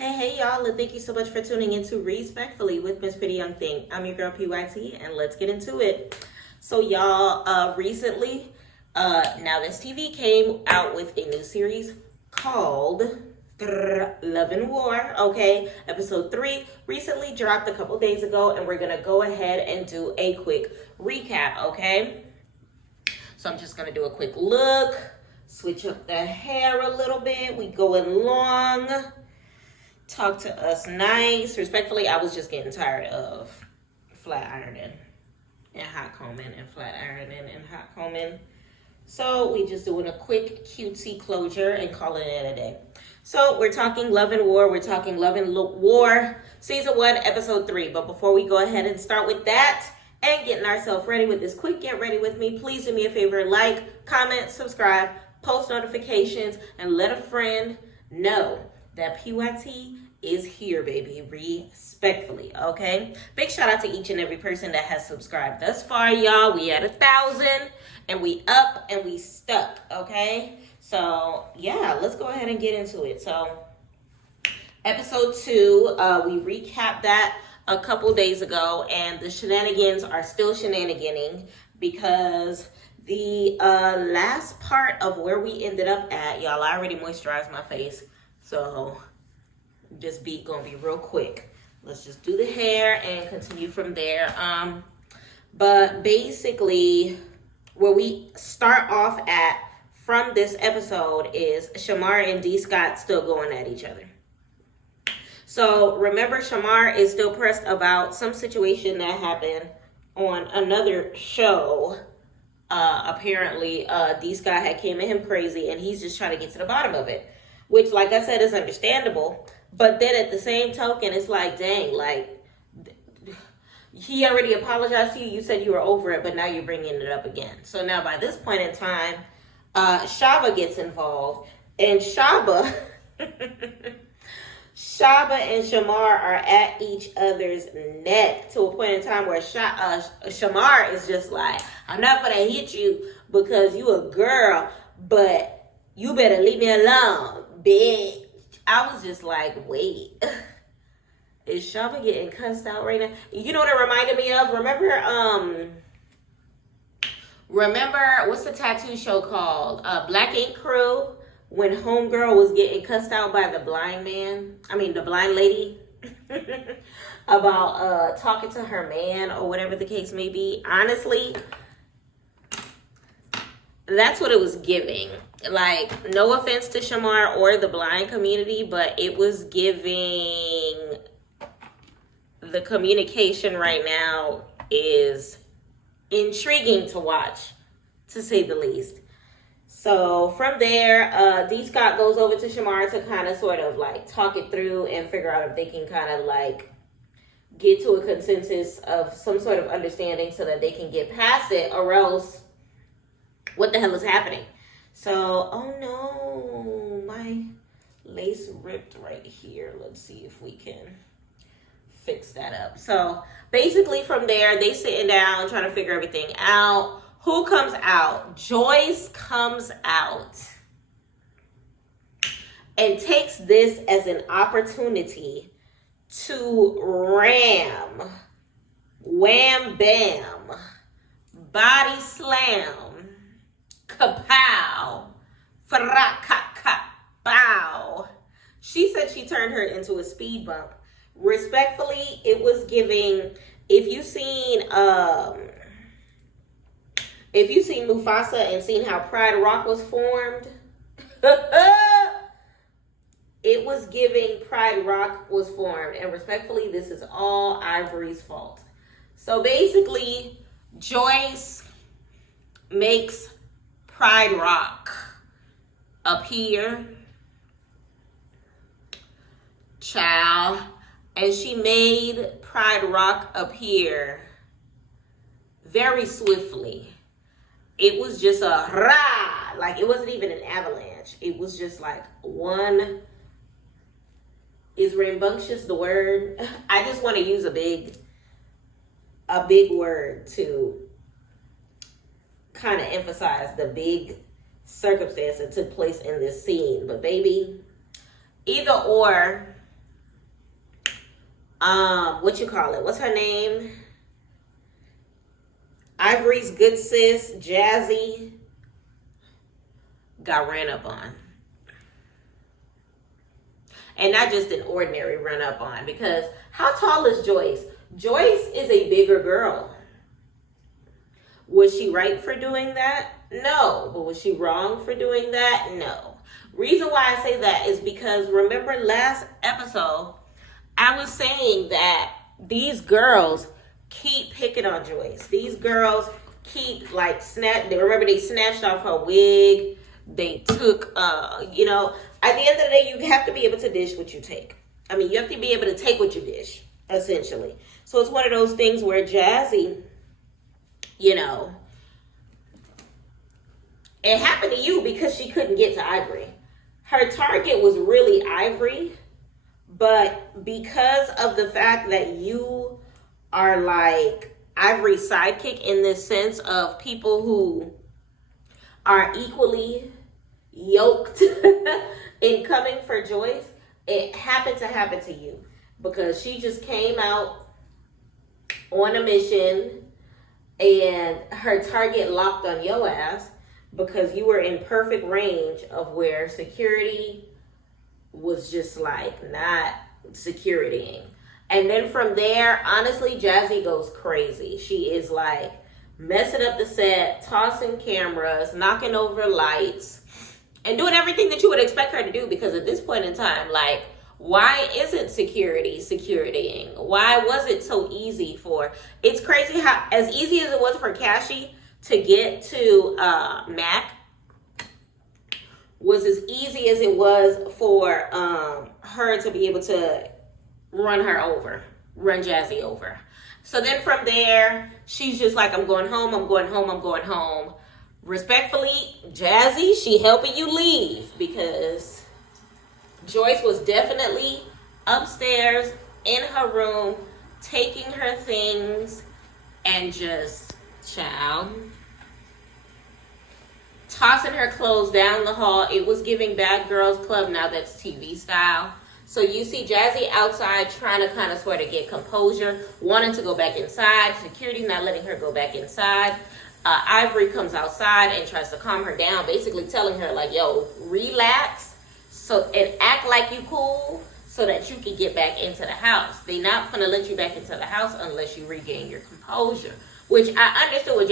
Hey y'all, and thank you so much for tuning in to Respectfully with Miss Pretty Young Thing. I'm your girl PYT, and let's get into it. So y'all, recently, NowThatsTV came out with a new series called Love and War, okay? Episode 3 recently dropped a couple days ago, and we're gonna go ahead and do a quick recap, okay? So I'm just gonna do a quick look, switch up the hair a little bit. We going long. Talk to us nice. Respectfully, I was just getting tired of flat ironing and hot combing and flat ironing and hot combing. So we just doing a quick cutesy closure and calling it a day. So we're talking Love and War. We're talking Love and War Season 1, Episode 3. But before we go ahead and start with that and getting ourselves ready with this quick get ready with me, please do me a favor. Like, comment, subscribe, post notifications, and let a friend know that PYT is here, baby, respectfully, okay? Big shout out to each and every person that has subscribed thus far, y'all. We at 1,000, and we up, and we stuck, okay? So, yeah, let's go ahead and get into it. So, episode 2, we recapped that a couple days ago, and the shenanigans are still shenaniganing because the last part of where we ended up at, y'all, I already moisturized my face, so this beat gonna be real quick. Let's just do the hair and continue from there. But basically, where we start off at from this episode is Shamar and D. Scott still going at each other. So remember, Shamar is still pressed about some situation that happened on another show. Apparently, D. Scott had came at him crazy, and he's just trying to get to the bottom of it, which, like I said, is understandable. But then at the same token, it's like, dang, like, he already apologized to you. You said you were over it, but now you're bringing it up again. So now by this point in time, Shaba gets involved. And Shaba, Shaba and Shamar are at each other's neck to a point in time where Shamar is just like, I'm not going to hit you because you a girl, but you better leave me alone, bitch. I was just like, wait, is Shaba getting cussed out right now? You know what it reminded me of? Remember what's the tattoo show called? Black Ink Crew, when Homegirl was getting cussed out by the blind lady about talking to her man or whatever the case may be. Honestly, that's what it was giving. Like, no offense to Shamar or the blind community, but it was giving, the communication right now is intriguing to watch, to say the least. So from there, D. Scott goes over to Shamar to kind of sort of like talk it through and figure out if they can kind of like get to a consensus of some sort of understanding so that they can get past it, or else what the hell is happening? So, oh no, my lace ripped right here. Let's see if we can fix that up. So basically from there, they sitting down trying to figure everything out. Who comes out? Joce comes out and takes this as an opportunity to wham bam, body slam, kapow, bow. She said she turned her into a speed bump. Respectfully, it was giving, if you've seen Mufasa and seen how Pride Rock was formed, it was giving Pride Rock was formed. And respectfully, this is all Ivory's fault. So basically, Joce makes Pride Rock appear, child, and she made Pride Rock appear very swiftly. It was just a rah, like it wasn't even an avalanche. It was just like one, is rambunctious the word? I just want to use a big word to kind of emphasize the big circumstance that took place in this scene. But baby, either or, what you call it? What's her name? Ivory's good sis, Jazzy, got ran up on. And not just an ordinary run up on, because how tall is Joce? Joce is a bigger girl. Was she right for doing that? No. But was she wrong for doing that? No. Reason why I say that is because remember last episode, I was saying that these girls keep picking on Joce. These girls keep like remember they snatched off her wig. They took, you know, at the end of the day, you have to be able to dish what you take. I mean, you have to be able to take what you dish, essentially. So it's one of those things where Jazzy, you know, it happened to you because she couldn't get to Ivory. Her target was really Ivory, but because of the fact that you are like Ivory's sidekick in this sense of people who are equally yoked in coming for Joce, it happened to happen to you because she just came out on a mission and her target locked on your ass because you were in perfect range of where security was just like not securitying. And then from there, honestly, Jazzy goes crazy. She is like messing up the set, tossing cameras, knocking over lights, and doing everything that you would expect her to do because at this point in time, like, why isn't security securitying? Why was it so easy for... It's crazy how, as easy as it was for Cassie to get to Mac, was as easy as it was for her to be able to run Jazzy over. So then from there, she's just like, I'm going home, I'm going home, I'm going home. Respectfully, Jazzy, she helping you leave because Joce was definitely upstairs in her room, taking her things and just, tossing her clothes down the hall. It was giving Bad Girls Club, Now That's TV style. So you see Jazzy outside trying to kind of sort of get composure, wanting to go back inside. Security not letting her go back inside. Ivory comes outside and tries to calm her down, basically telling her like, yo, relax and act like you cool so that you can get back into the house. They not going to let you back into the house unless you regain your composure, which I understood what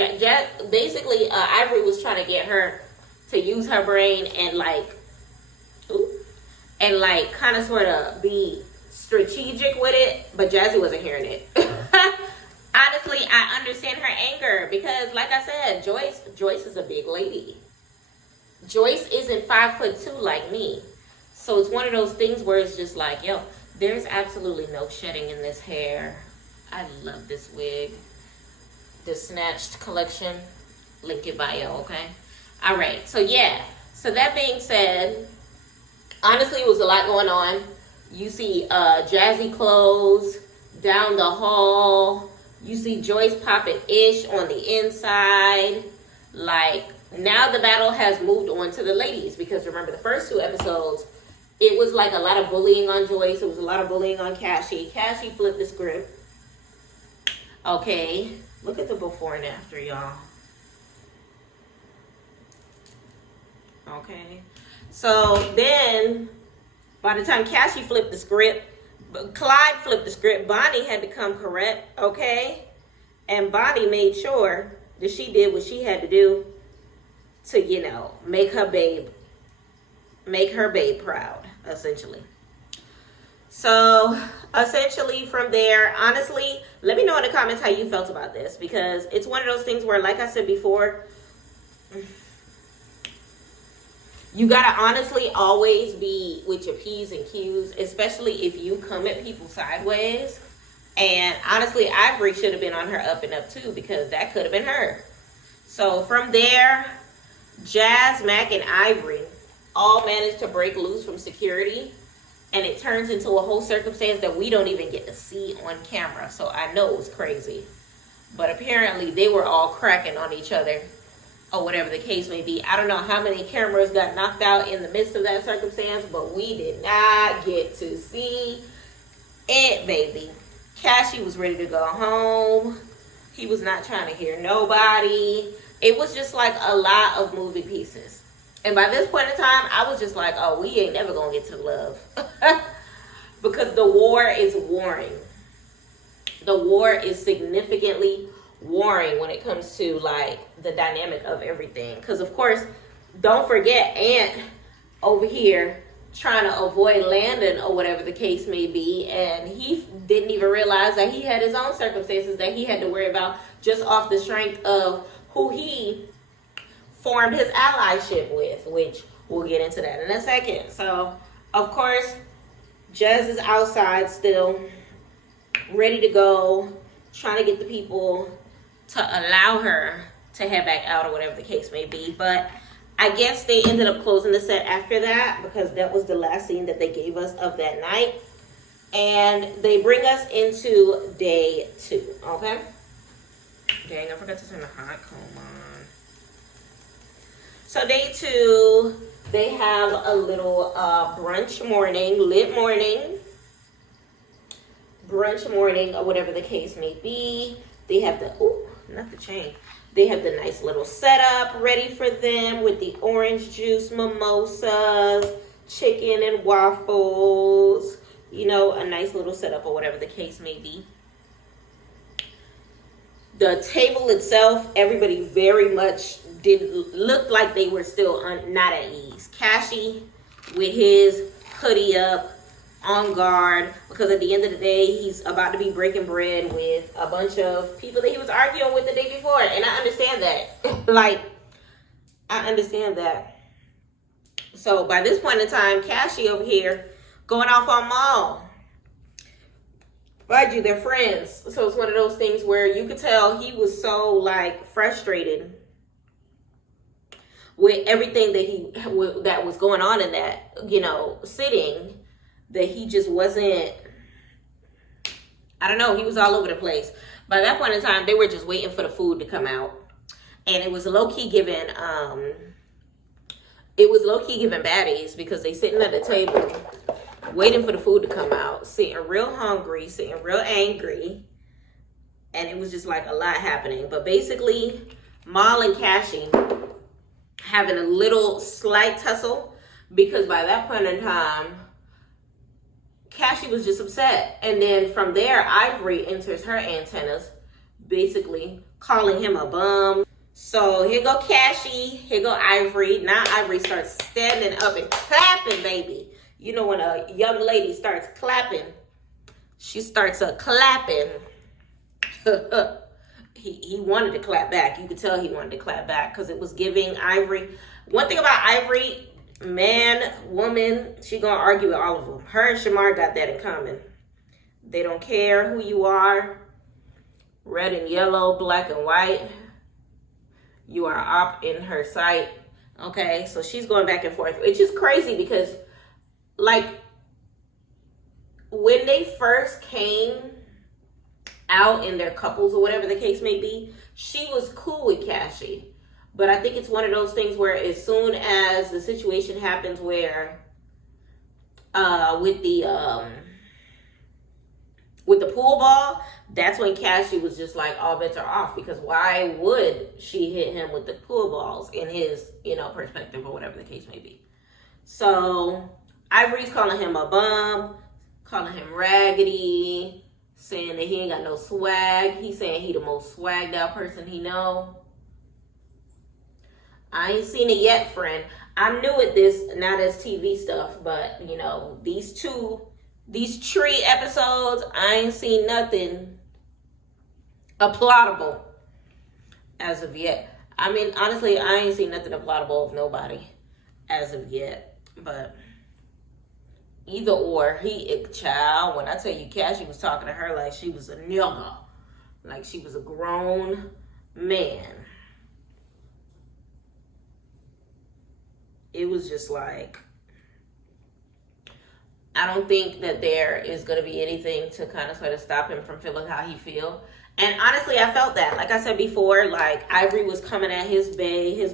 basically Ivory was trying to get her to use her brain and like kind of sort of be strategic with it, but Jazzy wasn't hearing it. Honestly, I understand her anger because, like I said, Joce is a big lady. Joce isn't 5'2" like me. So it's one of those things where it's just like, yo, there's absolutely no shedding in this hair. I love this wig. The Snatched collection. Link in bio, okay? All right. So, yeah. So that being said, honestly, it was a lot going on. You see Jazzy clothes down the hall. You see Joce popping ish on the inside. Like, now the battle has moved on to the ladies. Because remember, the first two episodes, it was like a lot of bullying on Joce. It was a lot of bullying on Cassie. Cassie flipped the script. Okay. Look at the before and after, y'all. Okay. So then, by the time Cassie flipped the script, Clyde flipped the script, Bonnie had to come correct, okay? And Bonnie made sure that she did what she had to do to, you know, make her babe proud, essentially. So, essentially from there, honestly, let me know in the comments how you felt about this, because it's one of those things where, like I said before, you gotta honestly always be with your P's and Q's, especially if you come at people sideways. And honestly, Ivory should have been on her up and up too, because that could have been her. So from there, Jazz, Mac, and Ivory all managed to break loose from security. And it turns into a whole circumstance that we don't even get to see on camera. So I know it was crazy. But apparently they were all cracking on each other, or whatever the case may be. I don't know how many cameras got knocked out in the midst of that circumstance, but we did not get to see it, baby. Cassie was ready to go home. He was not trying to hear nobody. It was just like a lot of moving pieces. And by this point in time, I was just like, oh, we ain't never gonna get to love. Because the war is warring. The war is significantly warring when it comes to like the dynamic of everything. Because of course, don't forget Aunt over here trying to avoid Landon or whatever the case may be, and he didn't even realize that he had his own circumstances that he had to worry about just off the strength of who he formed his allyship with, which we'll get into that in a second. So of course Jazz is outside still, ready to go, trying to get the people to allow her to head back out or whatever the case may be. But I guess they ended up closing the set after that because that was the last scene that they gave us of that night. And they bring us into day 2, okay? Dang, I forgot to turn the hot comb on. So day 2, they have a little brunch morning, lit morning, brunch morning, or whatever the case may be. They have the, ooh, not the chain. They have the nice little setup ready for them with the orange juice, mimosas, chicken and waffles. You know, a nice little setup or whatever the case may be. The table itself, everybody very much did look like they were still not at ease. Cashy with his hoodie up, on guard, because at the end of the day, he's about to be breaking bread with a bunch of people that he was arguing with the day before. And I understand that. Like, I understand that. So by this point in time, Cashy over here going off on Maul. Mind you, they're friends. So it's one of those things where you could tell he was so like frustrated with everything that was going on in that, you know, sitting, that he just wasn't, I don't know, he was all over the place. By that point in time, they were just waiting for the food to come out. And it was low-key giving, baddies, because they sitting at the table waiting for the food to come out, sitting real hungry, sitting real angry. And it was just like a lot happening. But basically, Mal and Cashy having a little slight tussle, because by that point in time, Cashy was just upset. And then from there, Ivory enters her antennas, basically calling him a bum. So here go Cashy, here go Ivory. Now Ivory starts standing up and clapping, baby. You know when a young lady starts clapping, she starts clapping. He wanted to clap back. You could tell he wanted to clap back because it was giving Ivory. One thing about Ivory, man, woman, she gonna argue with all of them. Her and Shamar got that in common. They don't care who you are. Red and yellow, black and white. You are up in her sight. Okay, so she's going back and forth. It's just crazy because, like, when they first came out in their couples or whatever the case may be, she was cool with Cashy. But I think it's one of those things where as soon as the situation happens where with the pool ball, that's when Cashy was just like, all bets are off, because why would she hit him with the pool balls in his, you know, perspective or whatever the case may be. So Ivory's calling him a bum, calling him raggedy, saying that he ain't got no swag. He's saying he the most swagged out person he know. I ain't seen it yet, friend. I'm new at this, now that's TV stuff, but, you know, these tree episodes, I ain't seen nothing applaudable as of yet. I mean, honestly, I ain't seen nothing applaudable of nobody as of yet, but either or, child, when I tell you Cashy was talking to her like she was a nigga, like she was a grown man. It was just like, I don't think that there is going to be anything to kind of sort of stop him from feeling how he feel. And honestly, I felt that. Like I said before, like Ivory was coming at his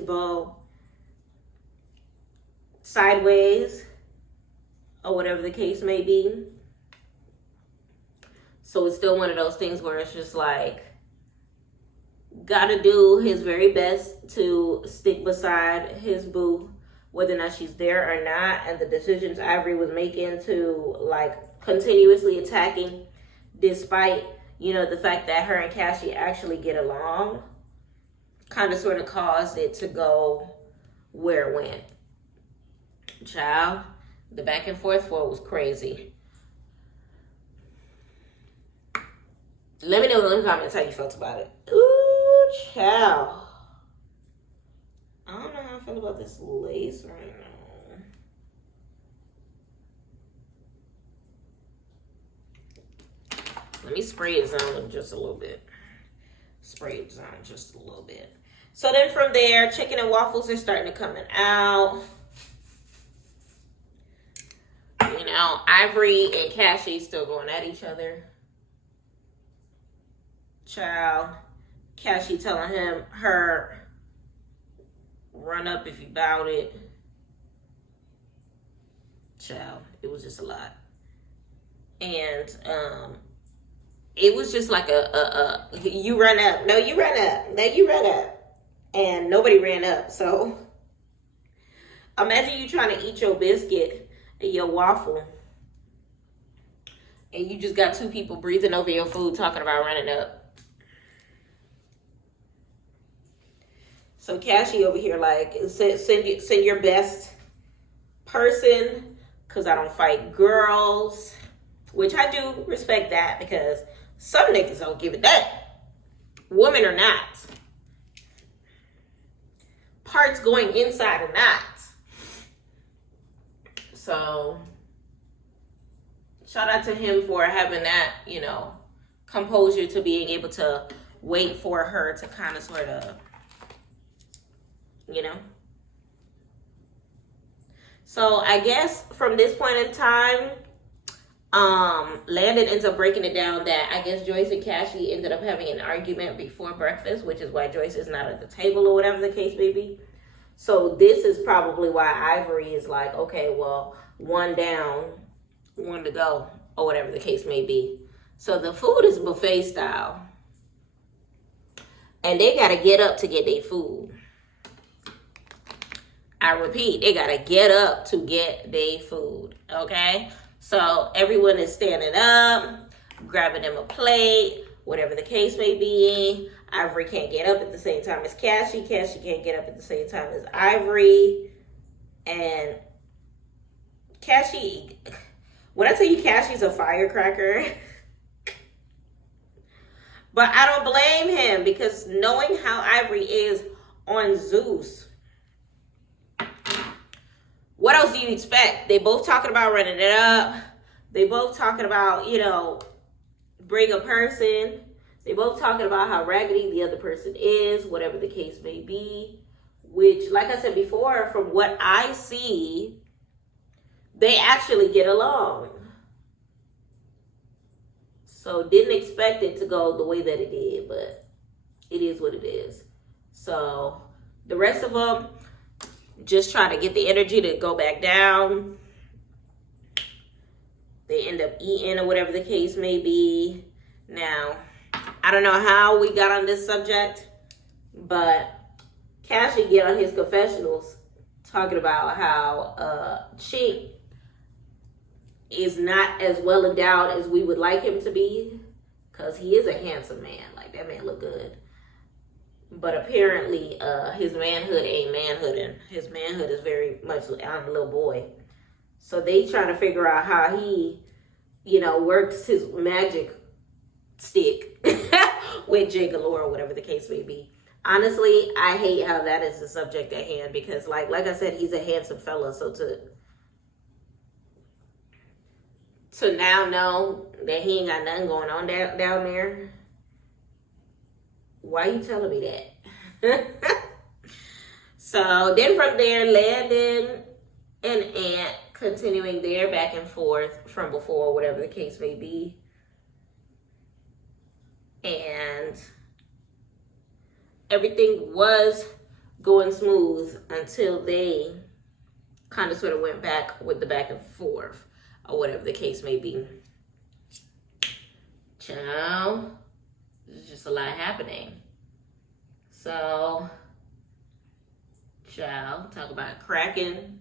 beau sideways, or whatever the case may be. So it's still one of those things where it's just like, gotta do his very best to stick beside his boo, whether or not she's there or not. And the decisions Ivory was making to like continuously attacking, despite, you know, the fact that her and Cassie actually get along, kind of sort of caused it to go where it went. Child, the back and forth for it was crazy. Let me know in the comments how you felt about it. Ooh, child. I don't know how I feel about this lace right now. Let me spray it on just a little bit. Spray it on just a little bit. So then from there, chicken and waffles are starting to come out. You know, Ivory and Cassie still going at each other. Child, Cassie telling her, run up if you bout it. Child, it was just a lot. And it was just like you run up. No, you run up. No, you run up. And nobody ran up. So imagine you trying to eat your biscuit and your waffle, and you just got two people breathing over your food talking about running up. So Cassie over here like, send your best person, because I don't fight girls, which I do respect that, because some niggas don't give a damn, woman or not, parts going inside or not. So shout out to him for having that, you know, composure to being able to wait for her to kind of sort of, you know. So I guess from this point in time, Landon ends up breaking it down that I guess Joyce and Cassie ended up having an argument before breakfast, which is why Joyce is not at the table or whatever the case may be. So this is probably why Ivory is like, okay, well, one down, one to go, or whatever the case may be. So the food is buffet style, and they got to get up to get their food. I repeat, they got to get up to get their food, okay? So everyone is standing up, grabbing them a plate, whatever the case may be. Ivory can't get up at the same time as Cassie. Cassie can't get up at the same time as Ivory. And Cassie, when I tell you Cassie's a firecracker, but I don't blame him, because knowing how Ivory is on Zeus, what else do you expect? They both talking about running it up. They both talking about, you know, bring a person. They both talking about how raggedy the other person is, whatever the case may be. Which, like I said before, from what I see, they actually get along. So didn't expect it to go the way that it did, but it is what it is. So the rest of them just try to get the energy to go back down. They end up eating or whatever the case may be. Now, I don't know how we got on this subject, but Cassie get on his confessionals talking about how Chink is not as well endowed as we would like him to be, because he is a handsome man. Like, that man look good. But apparently, his manhood ain't manhooding. His manhood is very much, I'm a little boy. So they trying to figure out how he, you know, works his magic stick with Jay Galore or whatever the case may be. Honestly, I hate how that is the subject at hand, because like I said, he's a handsome fella. So to now know that he ain't got nothing going on down there, why you telling me that? So then from there, Landon and Ant continuing their back and forth from before, whatever the case may be. And everything was going smooth until they kind of sort of went back with the back and forth, or whatever the case may be. Child, there's just a lot happening. So, child, talk about cracking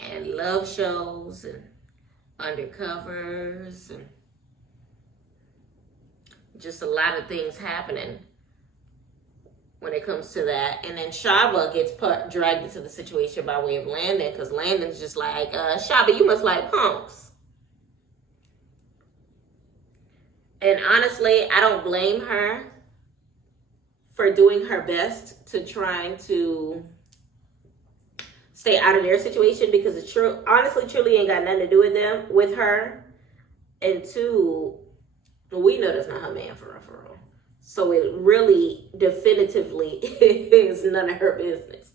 and love shows and undercovers and just a lot of things happening when it comes to that. And then Shaba gets dragged into the situation by way of Landon, because Landon's just like, Shaba, you must like punks. And honestly, I don't blame her for doing her best to trying to stay out of their situation, because it's true, honestly, truly ain't got nothing to do with her. And two, we know that's not her man for real. So it really definitively is none of her business.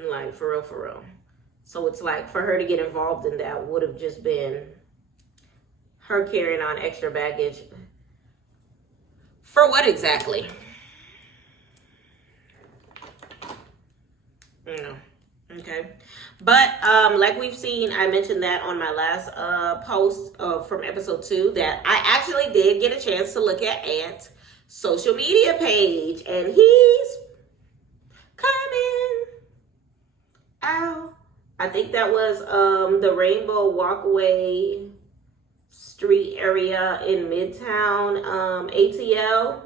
Like, for real. So it's like, for her to get involved in that would have just been her carrying on extra baggage. For what exactly? No. Okay. But like we've seen, I mentioned that on my last post from episode 2, that I actually did get a chance to look at Ant's social media page, and he's coming out. I think that was the Rainbow Walkway Street area in Midtown, ATL.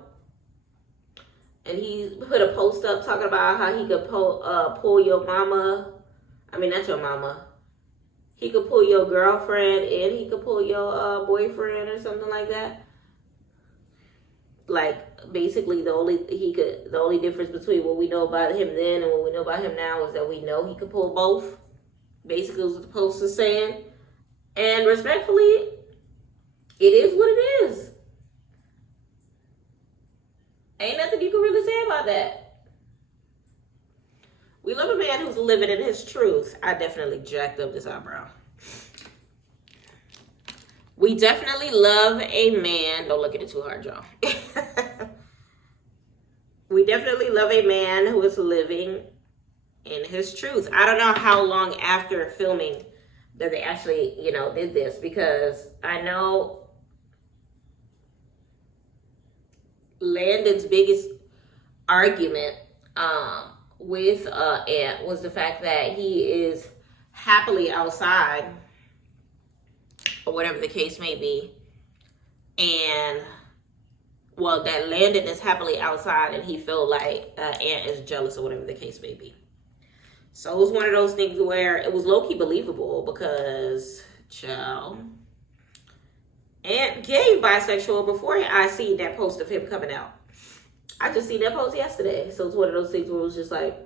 And he put a post up talking about how he could pull your mama. I mean, not your mama. He could pull your girlfriend, and he could pull your boyfriend or something like that. Like, basically, the only difference between what we know about him then and what we know about him now is that we know he could pull both. Basically, was what the post is saying. And respectfully, it is what it is. Ain't nothing you can really say about that. We love a man who's living in his truth. I definitely jacked up this eyebrow. We definitely love a man. Don't look at it too hard, y'all. We definitely love a man who is living in his truth. I don't know how long after filming that they actually, did this, because I know Landon's biggest argument with Ant was the fact that he is happily outside, or whatever the case may be, and that Landon is happily outside, and he felt like Ant is jealous, or whatever the case may be. So it was one of those things where it was low-key believable, because, child, Ant gave bisexual before I seen that post of him coming out. I just seen that post yesterday. So it's one of those things where it was just like,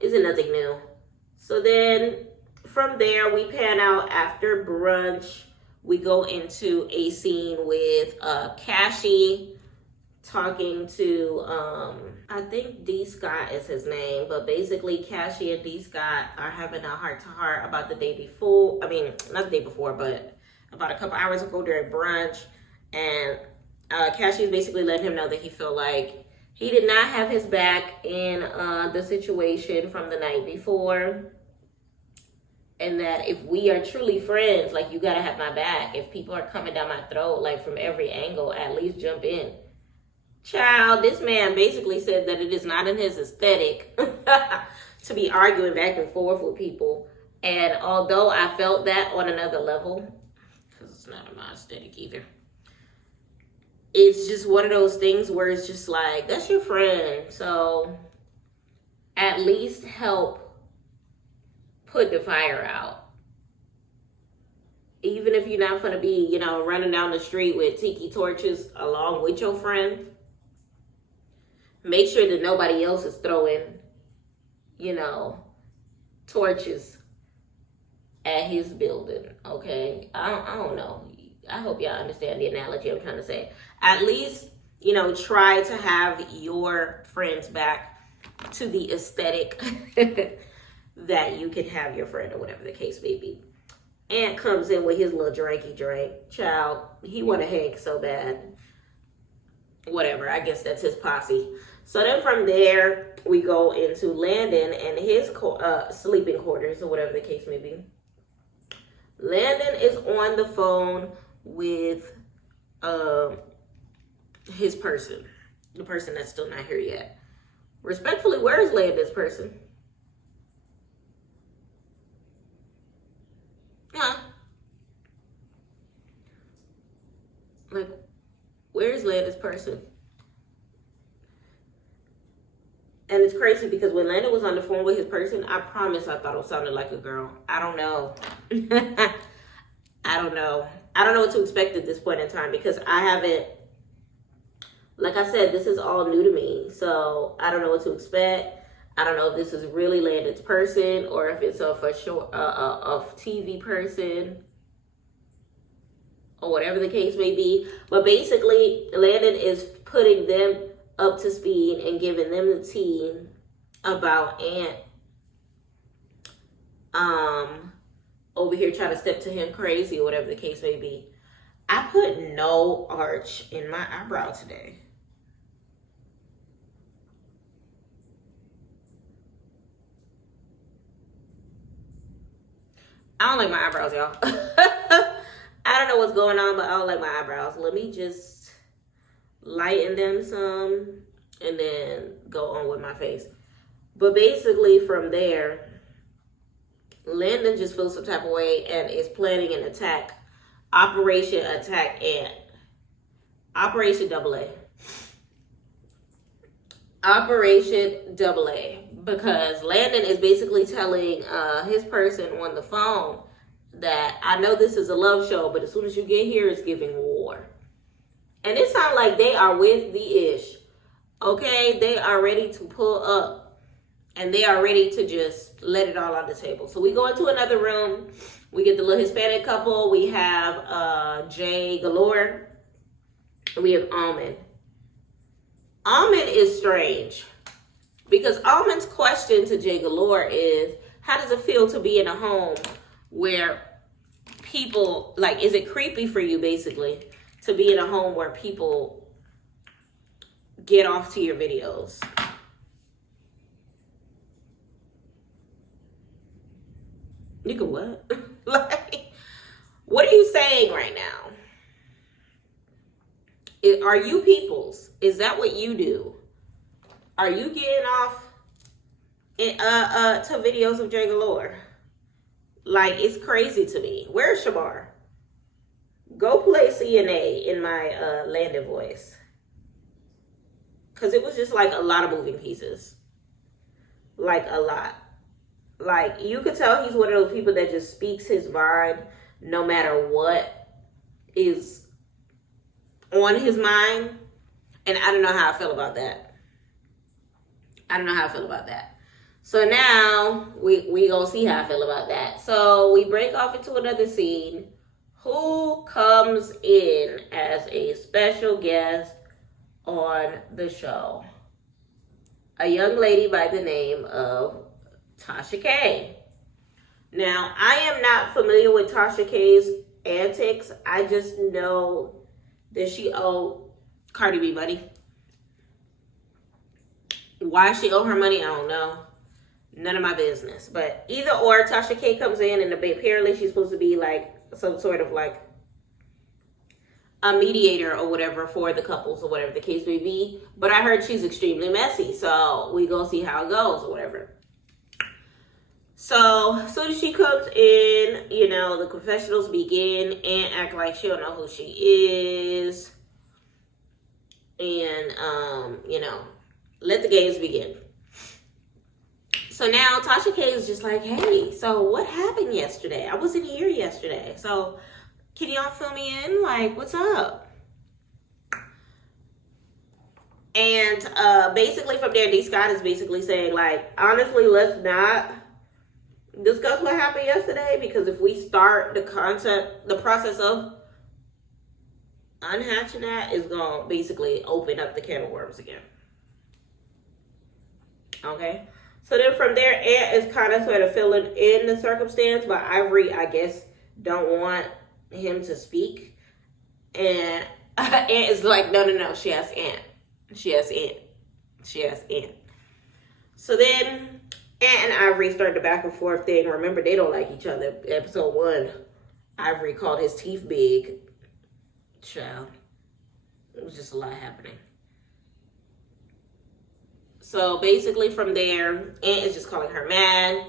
isn't nothing new. So then from there, we pan out after brunch. We go into a scene with Cashy talking to, I think D. Scott is his name. But basically, Cashy and D. Scott are having a heart-to-heart about the day before. I mean, not the day before, but about a couple hours ago during brunch. And Cashy's basically letting him know that he felt like he did not have his back in the situation from the night before. And that if we are truly friends, like, you gotta have my back. If people are coming down my throat, like, from every angle, at least jump in. Child, this man basically said that it is not in his aesthetic to be arguing back and forth with people. And although I felt that on another level, because it's not in my aesthetic either, it's just one of those things where it's just like, that's your friend, so at least help put the fire out. Even if you're not going to be, running down the street with tiki torches along with your friend, make sure that nobody else is throwing, torches at his building, okay? I don't know. I hope y'all understand the analogy I'm trying to say. At least, try to have your friends back to the aesthetic that you can have your friend, or whatever the case may be. Ant comes in with his little drinky drink. Child, he want to hang so bad. Whatever, I guess that's his posse. So then from there, we go into Landon and his sleeping quarters, or whatever the case may be. Landon is on the phone with his person, the person that's still not here yet. Respectfully, where is Landon's person? Huh? Like, where is Landon's person? And it's crazy because when Landon was on the phone with his person, I promise I thought it sounded like a girl. I don't know. I don't know. I don't know what to expect at this point in time because I haven't, like I said, this is all new to me. So I don't know what to expect. I don't know if this is really Landon's person or if it's a TV person or whatever the case may be. But basically, Landon is putting them up to speed and giving them the tea about Aunt over here trying to step to him crazy or whatever the case may be. I put no arch in my eyebrow today. I don't like my eyebrows, y'all. I don't know what's going on, but I don't like my eyebrows. Let me just lighten them some and then go on with my face. But basically from there, Landon just feels some type of way and is planning an attack. Operation Attack Ant. Operation Double A. Operation Double A. Because Landon is basically telling his person on the phone that I know this is a love show, but as soon as you get here, it's giving war. And it sounds like they are with the ish. Okay? They are ready to pull up. And they are ready to just let it all on the table. So we go into another room. We get the little Hispanic couple. We have Jay Galore. And we have Almond. Almond is strange. Because Almond's question to Jay Galore is, how does it feel to be in a home where people, like, is it creepy for you, basically, to be in a home where people get off to your videos? You can what? Like, what are you saying right now? Are you peoples? Is that what you do? Are you getting off to videos of Jay Galore? Like, it's crazy to me. Where's Shamar? Go play CNA in my Landon voice. Because it was just like a lot of moving pieces. Like, a lot. Like, you could tell he's one of those people that just speaks his mind no matter what is on his mind. And I don't know how I feel about that. I don't know how I feel about that. So now we gonna see how I feel about that. So we break off into another scene. Who comes in as a special guest on the show? A young lady by the name of Tasha K. Now, I am not familiar with Tasha K's antics. I just know that she owed Cardi B money. Why she owe her money, I don't know. None of my business. But either or, Tasha K comes in and apparently she's supposed to be like some sort of like a mediator or whatever for the couples or whatever the case may be. But I heard she's extremely messy. So we gonna see how it goes or whatever. So as soon as she comes in, you know, the confessionals begin and act like she don't know who she is. And, you know, let the games begin. So now Tasha K is just like, hey, so what happened yesterday? I wasn't here yesterday. So can y'all fill me in? Like, what's up? And basically from there, D. Scott is basically saying, like, honestly, let's not discuss what happened yesterday, because if we start the process of unhatching that is going to basically open up the can of worms again. Okay? So then from there, Ant is kind of sort of filling in the circumstance, but Ivory, I guess, don't want him to speak. And Ant is like, no, she has Ant. She has Ant. She has Ant. So then Ant and Ivory start the back and forth thing. Remember, they don't like each other. Episode 1. Ivory called his teeth big. Child. It was just a lot happening. So basically from there, Ant is just calling her mad.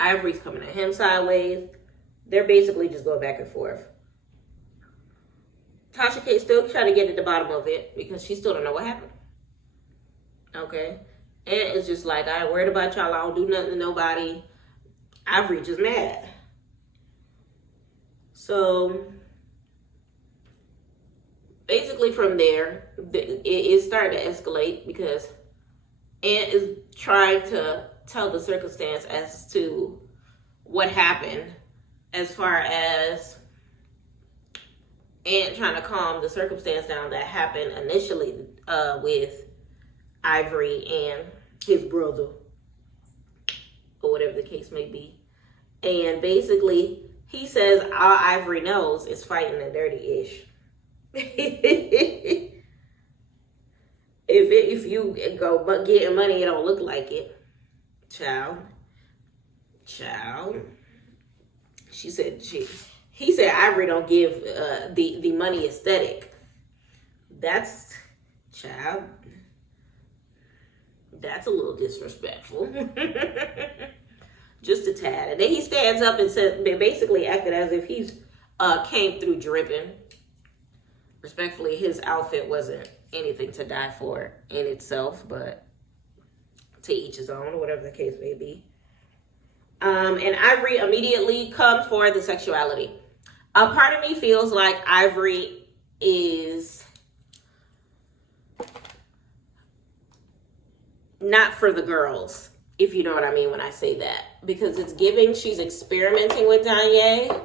Ivory's coming at him sideways. They're basically just going back and forth. Tasha K still trying to get at the bottom of it because she still don't know what happened. Okay? Ant is just like, I ain't worried about y'all. I don't do nothing to nobody. Ivory just mad. So basically from there, it started to escalate because Ant is trying to tell the circumstance as to what happened, as far as Ant trying to calm the circumstance down that happened initially with Ivory and his brother, or whatever the case may be. And basically, he says all Ivory knows is fighting and dirty-ish. If you go but getting money, it don't look like it. Child. He said Ivory don't give the money aesthetic. That's a little disrespectful. Just a tad. And then he stands up and said, basically acted as if he's came through dripping. Respectfully, his outfit wasn't anything to die for in itself, but to each his own, whatever the case may be. And Ivory immediately comes for the sexuality. A part of me feels like Ivory is not for the girls, if you know what I mean when I say that. Because it's giving she's experimenting with Danye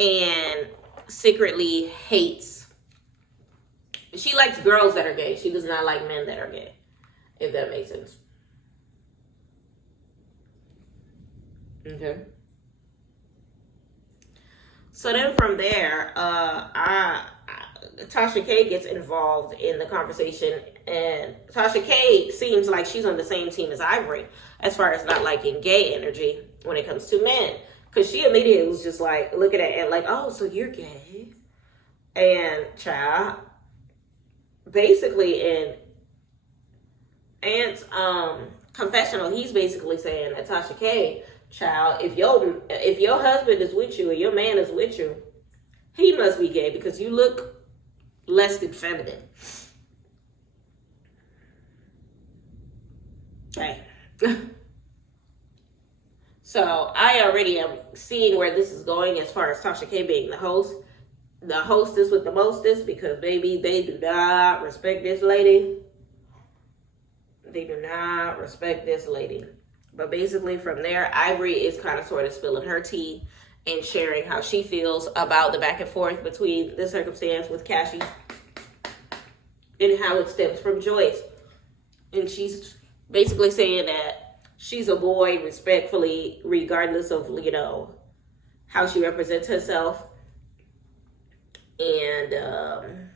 and secretly hates. She likes girls that are gay. She does not like men that are gay, if that makes sense. Okay. So then from there, Tasha K gets involved in the conversation, and Tasha K seems like she's on the same team as Ivory as far as not liking gay energy when it comes to men. Because she immediately was just like looking at it like, oh, so you're gay? And child, basically in Ant's confessional, he's basically saying that Tasha K, child, if your husband is with you or your man is with you, he must be gay because you look less than feminine. Okay. So I already am seeing where this is going as far as Tasha K being the hostess with the mostest, because baby, they do not respect this lady. They do not respect this lady. But basically from there, Ivory is kind of sort of spilling her tea and sharing how she feels about the back and forth between the circumstance with Cassie and how it stems from Joce. And she's basically saying that she's a boy respectfully, regardless of, how she represents herself. And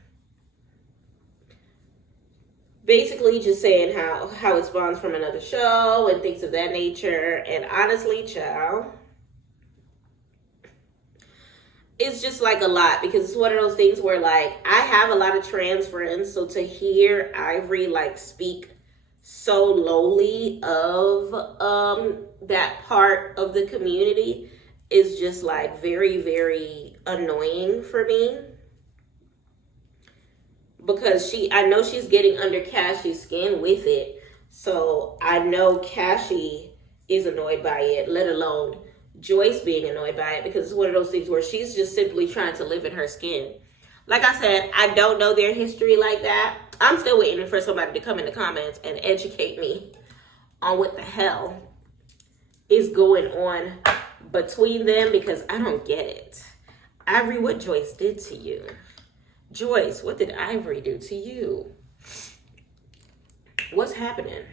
basically just saying how it spawns from another show and things of that nature. And honestly, child, it's just like a lot, because it's one of those things where like I have a lot of trans friends, so to hear Ivory like speak so lowly of that part of the community is just like very, very annoying for me. Because I know she's getting under Cassie's skin with it. So I know Cassie is annoyed by it, let alone Joce being annoyed by it, because it's one of those things where she's just simply trying to live in her skin. Like I said, I don't know their history like that. I'm still waiting for somebody to come in the comments and educate me on what the hell is going on between them, because I don't get it. Ivory, what Joce did to you? Joce, what did Ivory do to you? What's happening?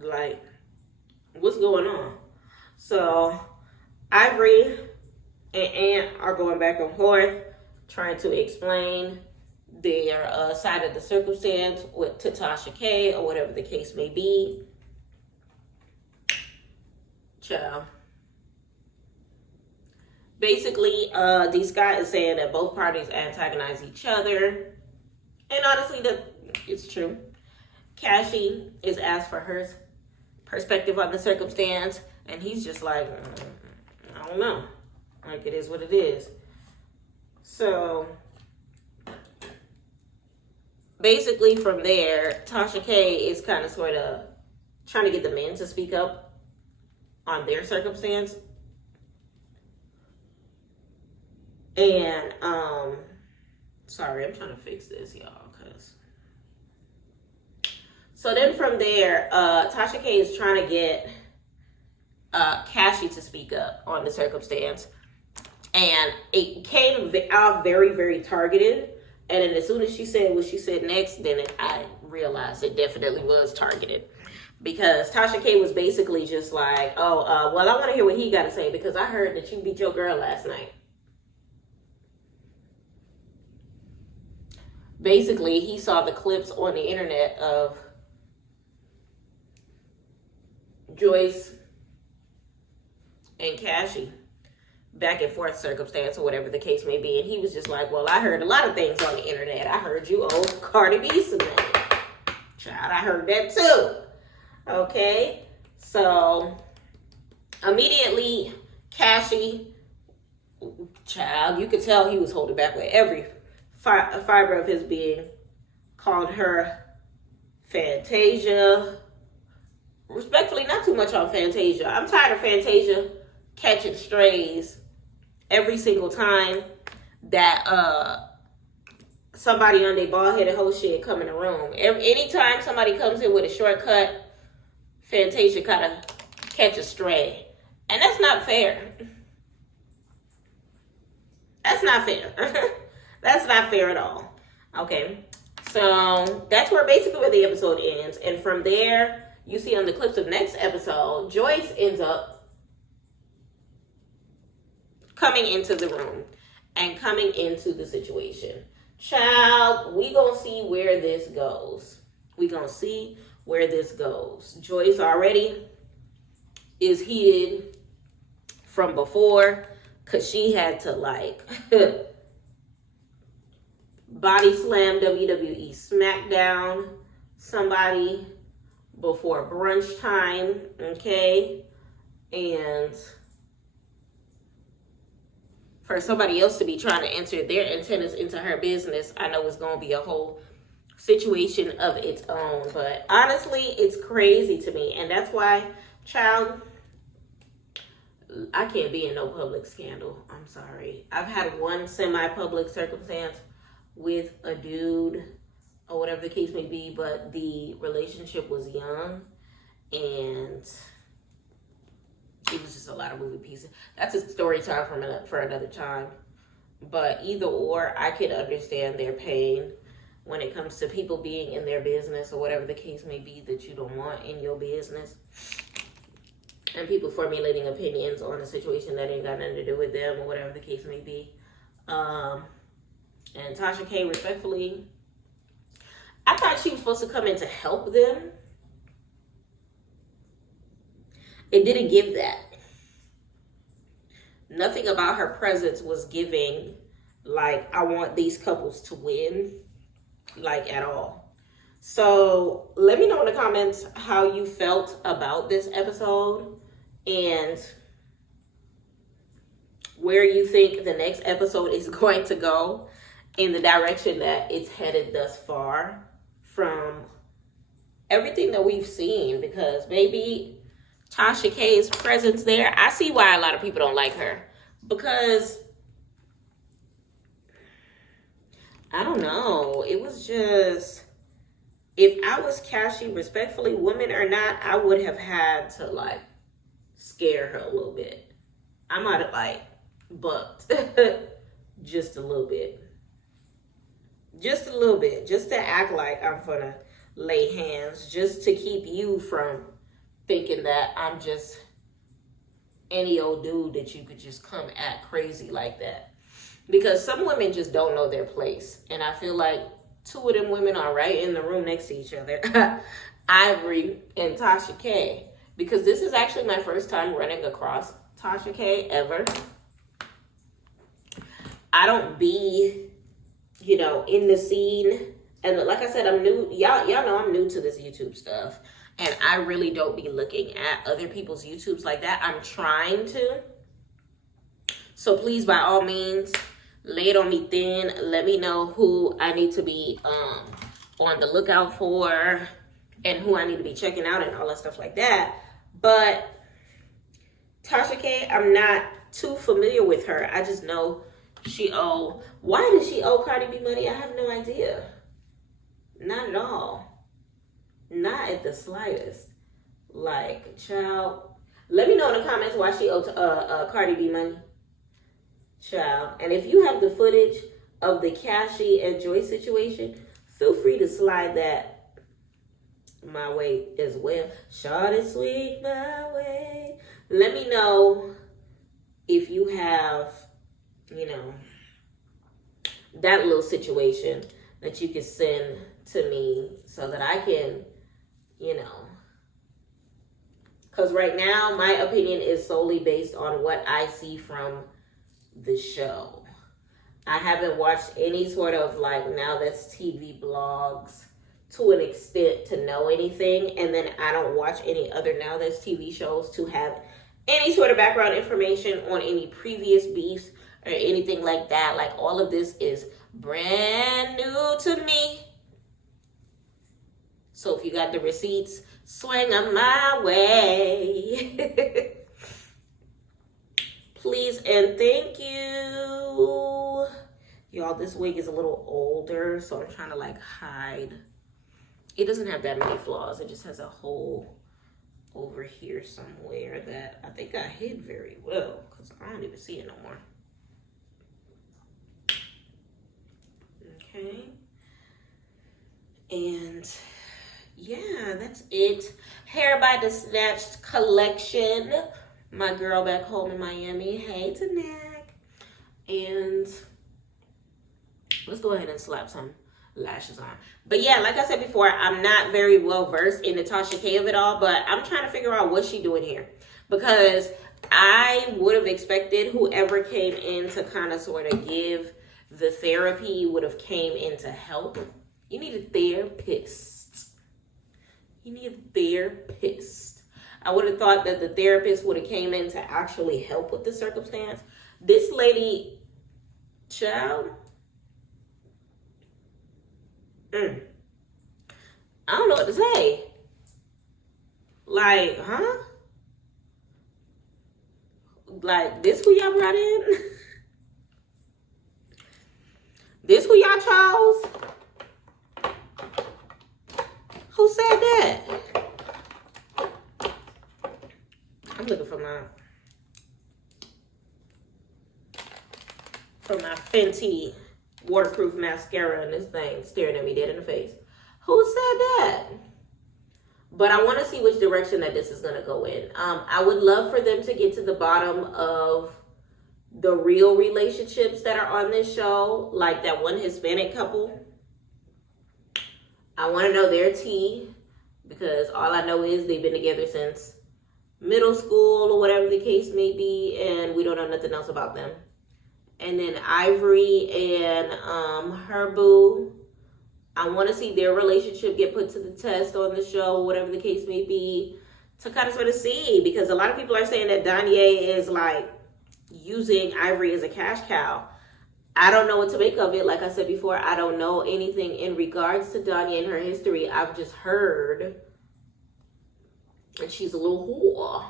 Like, what's going on? So, Ivory and Ant are going back and forth, trying to explain their side of the circumstance to Tasha K, or whatever the case may be. Child. Basically, these guys is saying that both parties antagonize each other. And honestly, it's true. Cassie is asked for her perspective on the circumstance, and he's just like, I don't know. Like, it is what it is. So, basically from there, Tasha K is kind of sort of trying to get the men to speak up on their circumstance. And, sorry, I'm trying to fix this, y'all, because. So then from there, Tasha K is trying to get Cassie to speak up on the circumstance. And it came out very, very targeted. And then as soon as she said what she said next, then I realized it definitely was targeted. Because Tasha K was basically just like, well, I want to hear what he got to say because I heard that you beat your girl last night. Basically, he saw the clips on the internet of Joce and Cassie back and forth circumstance or whatever the case may be. And he was just like, well, I heard a lot of things on the internet. I heard you owe Cardi B some money. Child, I heard that too. Okay. So immediately Cassie, child, you could tell he was holding back with every fiber of his being, called her Fantasia. Respectfully, not too much on Fantasia. I'm tired of Fantasia catching strays every single time that somebody on their bald-headed hoe shit come in the room. Anytime somebody comes in with a shortcut, Fantasia kind of catch a stray. And that's not fair. That's not fair. That's not fair at all. Okay. So that's where the episode ends. And from there, you see on the clips of next episode, Joce ends up coming into the room and coming into the situation. Child, we gonna see where this goes. Joce already is heated from before because she had to body slam WWE SmackDown somebody before brunch time, okay? And for somebody else to be trying to enter their antennas into her business, I know it's going to be a whole situation of its own. But honestly, it's crazy to me. And that's why, child, I can't be in no public scandal. I'm sorry. I've had one semi-public circumstance with a dude or whatever the case may be, but the relationship was young and it was just a lot of moving pieces. That's a story time for another time. But either or, I can understand their pain when it comes to people being in their business or whatever the case may be that you don't want in your business. And people formulating opinions on a situation that ain't got nothing to do with them or whatever the case may be. And Tasha K, respectfully, I thought she was supposed to come in to help them. It didn't give that. Nothing about her presence was giving, I want these couples to win, at all. So let me know in the comments how you felt about this episode and where you think the next episode is going to go in the direction that it's headed thus far from everything that we've seen, because maybe Tasha K's presence there, I see why a lot of people don't like her, because I don't know, it was just, if I was Cassie, respectfully, woman or not, I would have had to scare her a little bit. I might have bucked just a little bit. Just a little bit, just to act like I'm gonna lay hands, just to keep you from thinking that I'm just any old dude that you could just come at crazy like that. Because some women just don't know their place. And I feel like two of them women are right in the room next to each other. Ivory and Tasha K. Because this is actually my first time running across Tasha K ever. I don't be, in the scene. And like I said, I'm new. Y'all know I'm new to this YouTube stuff. And I really don't be looking at other people's YouTubes like that. I'm trying to. So please, by all means, lay it on me thin. Let me know who I need to be on the lookout for and who I need to be checking out and all that stuff like that. But Tasha K, I'm not too familiar with her. I just know why does she owe Cardi B money? I have no idea. Not at all. Not at the slightest. Like, child, let me know in the comments why she owed Cardi B money. Child. And if you have the footage of the Cashy and Joce situation, feel free to slide that my way as well. Shawty sweet my way. Let me know if you have, that little situation that you can send to me so that I can, because right now my opinion is solely based on what I see from the show. I haven't watched any sort of Now That's TV blogs to an extent to know anything, and then I don't watch any other Now That's TV shows to have any sort of background information on any previous beefs or anything like that. Like, all of this is brand new to me. So if you got the receipts, swing them my way. Please and thank you. Y'all, this wig is a little older, so I'm trying to hide. It doesn't have that many flaws. It just has a hole over here somewhere that I think I hid very well because I don't even see it no more. Okay. And yeah, that's it. Hair by the Snatched collection. My girl back home in Miami. Hey, Tanak. And let's go ahead and slap some lashes on. But yeah, like I said before, I'm not very well versed in the Tasha K of it all, but I'm trying to figure out what she's doing here. Because I would have expected whoever came in to kind of sort of give the therapy would have came in to help. You need a therapist. You need a therapist. I would have thought that the therapist would have came in to actually help with the circumstance. This lady, child, I don't know what to say. Huh? This who y'all brought in? This who y'all chose? Who said that? I'm looking for my Fenty waterproof mascara, and this thing staring at me dead in the face. Who said that? But I want to see which direction that this is going to go in. I would love for them to get to the bottom of the real relationships that are on this show, like that one Hispanic couple. I want to know their tea, because all I know is they've been together since middle school or whatever the case may be, and we don't know nothing else about them. And then Ivory and her boo, I want to see their relationship get put to the test on the show, whatever the case may be, to kind of sort of see, because a lot of people are saying that Danye is using Ivory as a cash cow. I don't know what to make of it. Like I said before, I don't know anything in regards to Danye and her history. I've just heard that she's a little whore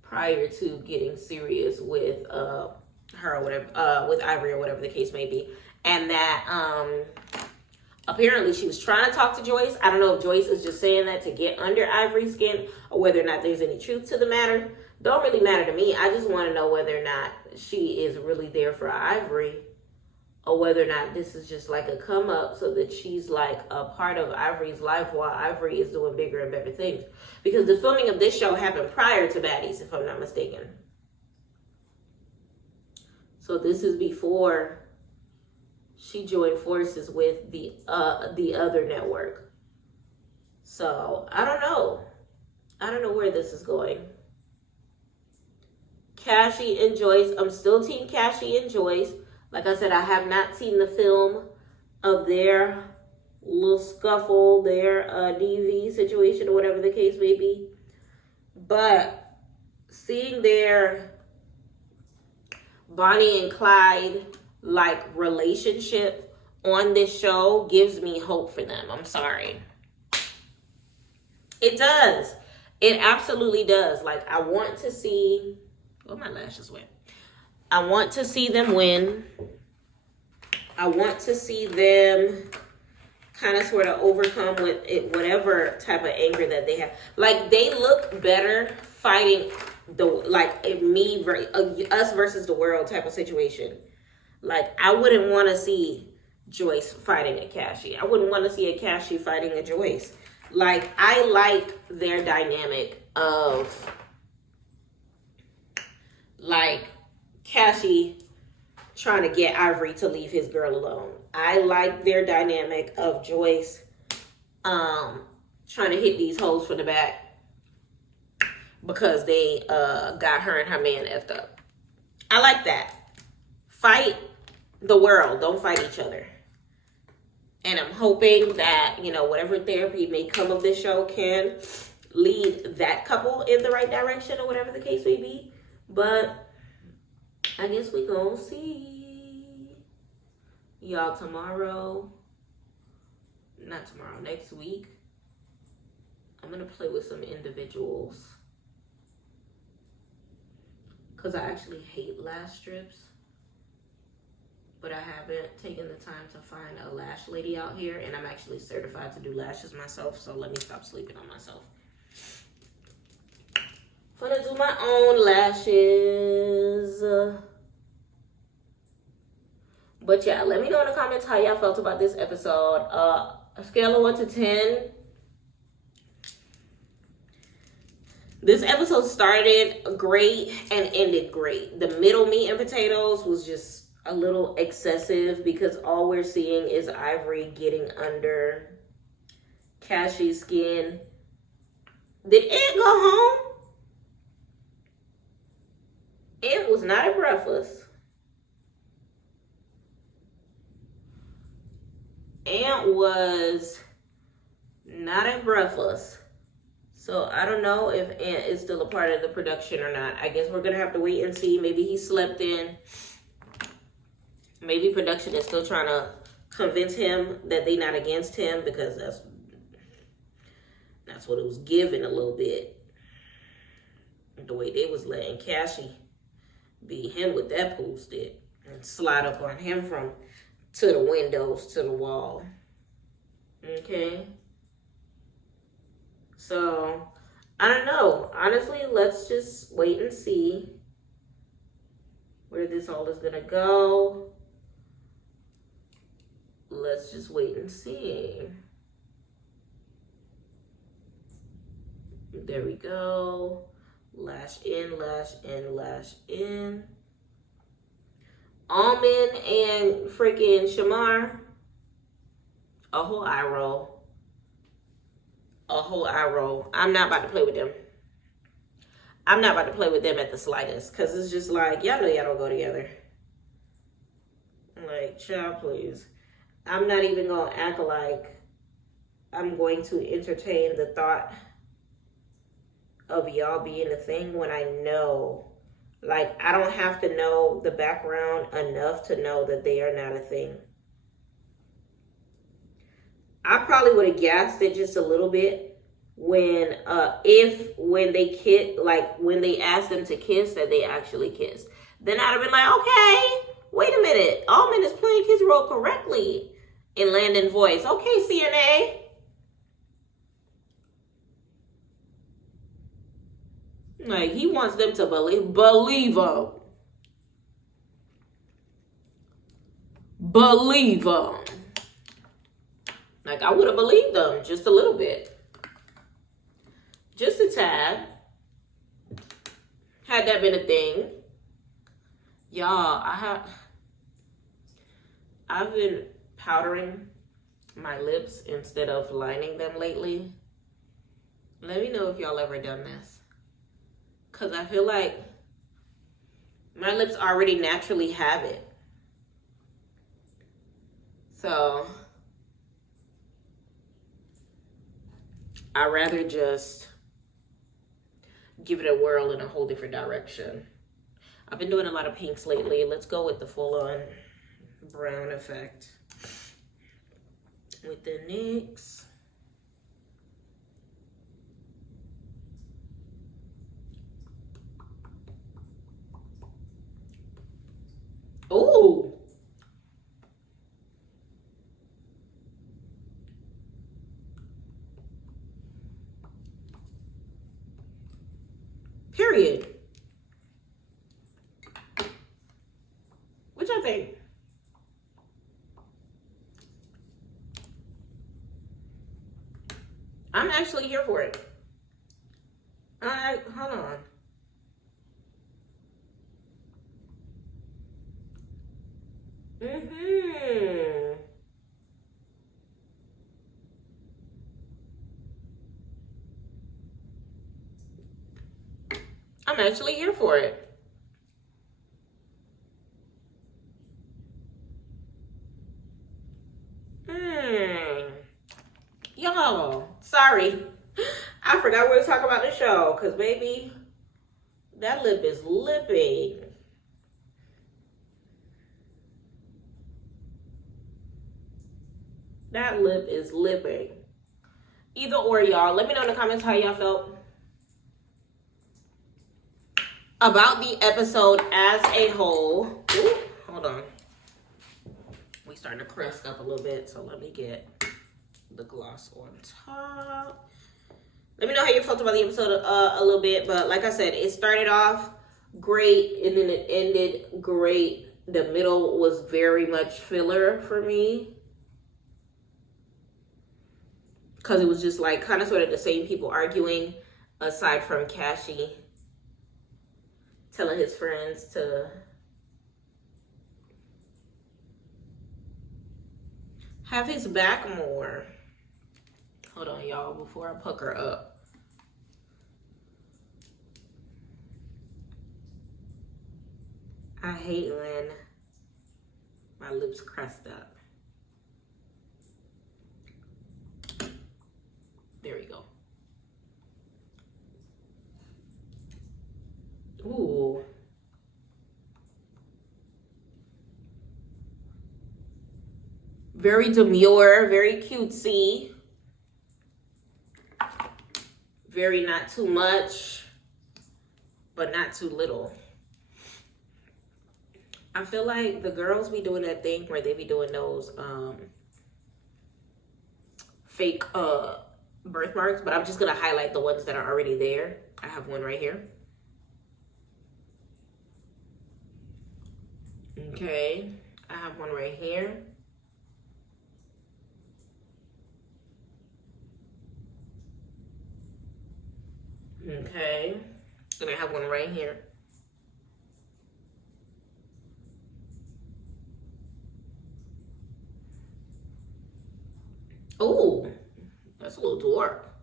prior to getting serious with her or whatever, with Ivory or whatever the case may be. And that apparently she was trying to talk to Joce. I don't know if Joce is just saying that to get under Ivory's skin or whether or not there's any truth to the matter. Don't really matter to me. I just want to know whether or not she is really there for Ivory, or whether or not this is just a come up so that she's a part of Ivory's life while Ivory is doing bigger and better things. Because the filming of this show happened prior to Baddies, if I'm not mistaken. So this is before she joined forces with the other network. So I don't know. I don't know where this is going. Cashy and Joce. I'm still team Cashy and Joce. Like I said, I have not seen the film of their little scuffle, their DV situation, or whatever the case may be. But seeing their Bonnie and Clyde like relationship on this show gives me hope for them. I'm sorry. It does. It absolutely does. Like, I want to see, oh, my lashes went. I want to see them win. I want to see them kind of sort of overcome with it, whatever type of anger that they have. Like, they look better fighting the, like, us versus the world type of situation. Like, I wouldn't want to see Joce fighting a Cassie. I wouldn't want to see a Cassie fighting a Joce. Like, I like their dynamic of, like, Cassie trying to get Ivory to leave his girl alone. I like their dynamic of Joce trying to hit these hoes from the back because they got her and her man effed up. I like that. Fight the world. Don't fight each other. And I'm hoping that, you know, whatever therapy may come of this show can lead that couple in the right direction or whatever the case may be. But I guess we gonna see. Y'all, next week, I'm gonna play with some individuals. Because I actually hate lash strips. But I haven't taken the time to find a lash lady out here. And I'm actually certified to do lashes myself. So let me stop sleeping on myself. I'm gonna do my own lashes. But yeah, let me know in the comments how y'all felt about this episode. A scale of 1 to 10. This episode started great and ended great. The middle meat and potatoes was just a little excessive because all we're seeing is Ivory getting under Cassie's skin. Did Ant go home? Ant was not at breakfast. Ant was not at breakfast. So I don't know if Ant is still a part of the production or not. I guess we're going to have to wait and see. Maybe he slept in. Maybe production is still trying to convince him that they not against him because that's what it was given a little bit. The way they was letting Cassie be him with that pool stick and slide up on him from to the windows to the wall. Okay. So, I don't know. Honestly, let's just wait and see where this all is going to go. Let's just wait and see. There we go. Lash in, lash in, lash in. Almond and freaking Shamar. A whole eye roll. A whole eye roll. I'm not about to play with them. I'm not about to play with them at the slightest. Because it's just like, y'all know y'all don't go together. Like, child, please. I'm not even going to act like I'm going to entertain the thought of y'all being a thing when I know, like, I don't have to know the background enough to know that they are not a thing. I probably would have gassed it just a little bit when they asked them to kiss, that they actually kissed. Then I'd have been like, okay, wait a minute. Almond is playing his role correctly in Landon's voice. Okay, CNA. Like, he wants them to believe him. Believe him. Like, I would have believed them just a little bit. Just a tad. Had that been a thing. Y'all, I've been powdering my lips instead of lining them lately. Let me know if y'all ever done this. Because I feel like my lips already naturally have it. So I'd rather just give it a whirl in a whole different direction. I've been doing a lot of pinks lately. Let's go with the full-on brown effect with the NYX. Ooh. Period. What y'all think? I'm actually here for it. Hold on. I'm actually here for it. Y'all, sorry. I forgot we were talking about the show, because baby, that lip is lipping. That lip is lipping. Either or, y'all. Let me know in the comments how y'all felt about the episode as a whole. Ooh, hold on. We starting to crest up a little bit, so let me get the gloss on top. Let me know how you felt about the episode a little bit, but like I said, it started off great and then it ended great. The middle was very much filler for me, because it was just like kind of sort of the same people arguing, aside from Cashy telling his friends to have his back more. Hold on, y'all, before I pucker up. I hate when my lips crest up. There we go. Ooh. Very demure, very cutesy. Very not too much, but not too little. I feel like the girls be doing that thing where they be doing those fake birthmarks, but I'm just gonna highlight the ones that are already there. I have one right here. Okay, I have one right here. Okay, and I have one right here. Oh, that's a little dark.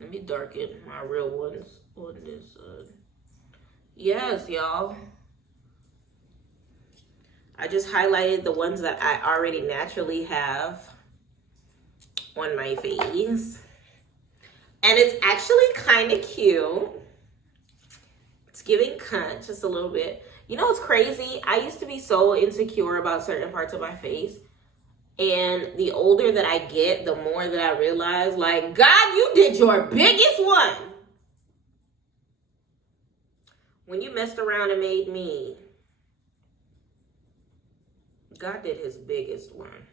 Let me darken my real ones on this side. Yes, y'all. I just highlighted the ones that I already naturally have on my face. And it's actually kind of cute. It's giving cunt just a little bit. You know what's crazy? I used to be so insecure about certain parts of my face. And the older that I get, the more that I realize, like, God, you did your biggest one. When you messed around and made me, God did his biggest one.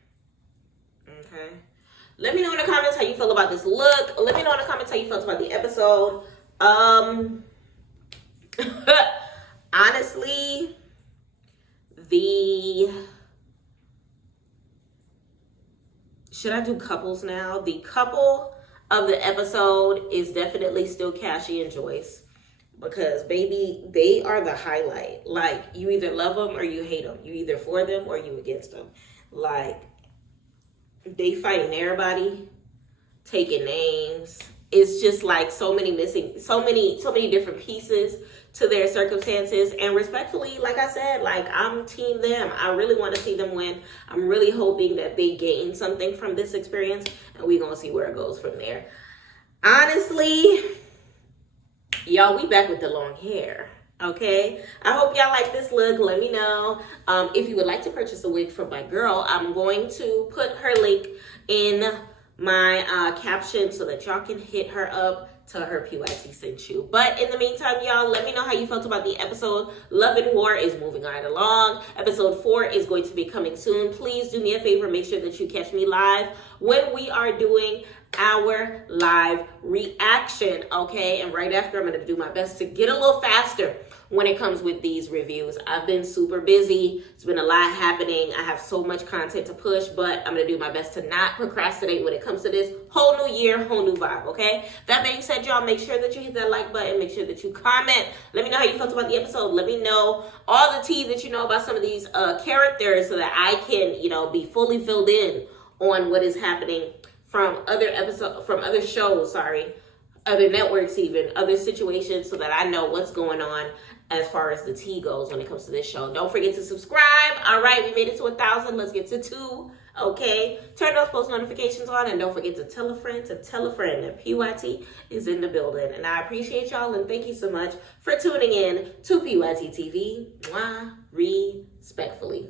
Okay? Let me know in the comments how you feel about this look. Let me know in the comments how you felt about the episode. Honestly, should I do couples now? The couple of the episode is definitely still Cashy and Joce, because baby, they are the highlight. Like, you either love them or you hate them. You either for them or you against them. Like, they fighting everybody, taking names, it's just like so many different pieces to their circumstances. And respectfully, like I said, like, I'm team them. I really want to see them win. I'm really hoping that they gain something from this experience, and we're gonna see where it goes from there. Honestly, y'all, we back with the long hair. Okay, I hope y'all like this look. Let me know if you would like to purchase a wig from my girl. I'm going to put her link in my caption so that y'all can hit her up. Tell her PYT sent you. But in the meantime, y'all, let me know how you felt about the episode. Love and War is moving right along. Episode 4 is going to be coming soon. Please do me a favor. Make sure that you catch me live when we are doing our live reaction, okay? And right after, I'm going to do my best to get a little faster when it comes with these reviews. I've been super busy. It's been a lot happening. I have so much content to push, but I'm going to do my best to not procrastinate when it comes to this whole new year, whole new vibe, okay? That being said, y'all, make sure that you hit that like button. Make sure that you comment. Let me know how you felt about the episode. Let me know all the tea that you know about some of these characters so that I can, be fully filled in on what is happening from other shows, other networks, even other situations, so that I know what's going on as far as the tea goes when it comes to this show. Don't forget to subscribe. All right, we made it to 1,000. Let's get to 2. Okay, turn those post notifications on, and don't forget to tell a friend that PYT is in the building. And I appreciate y'all, and thank you so much for tuning in to PYT TV. Mwah, respectfully.